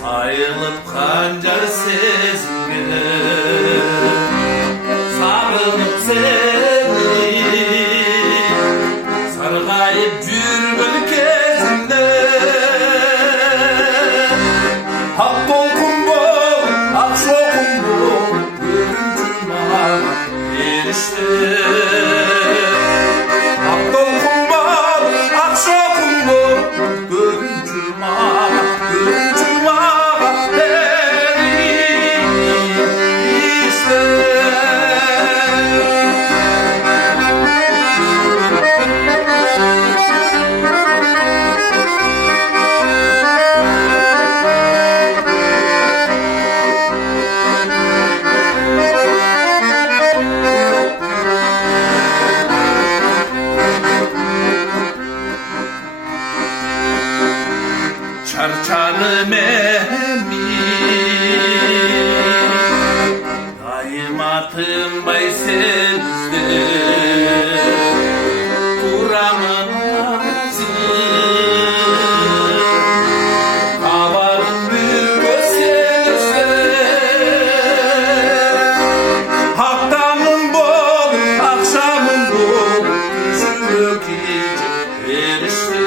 Sayılıp kancar sezgini, sarılıp seni, sargayıp жүргөн кезимде, ак толкун бол, ак шоқун бол, көрүнчү мага беришти. Ак толкун бол, ак шоқун бол, көрүнчү мага Çarçanım emi, daima tınbay senizde, duramın azı, kavarın bir gösterse, haftamın bol, akşamın bol, düşünmek için erişti.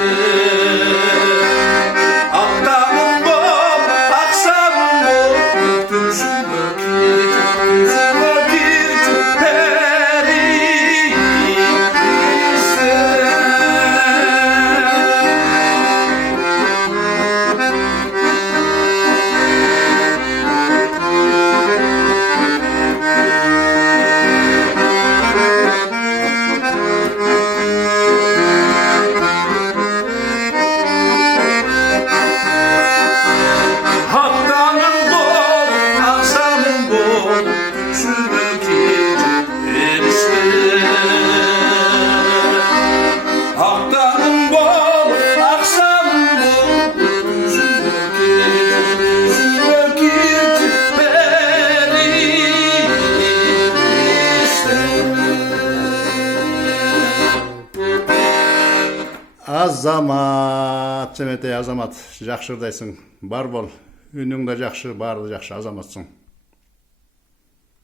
Азамат, Жеметей Азамат, жакшы ырдайсың. Бар бол. Үнүң да жакшы, баары жакшы, Азаматсың.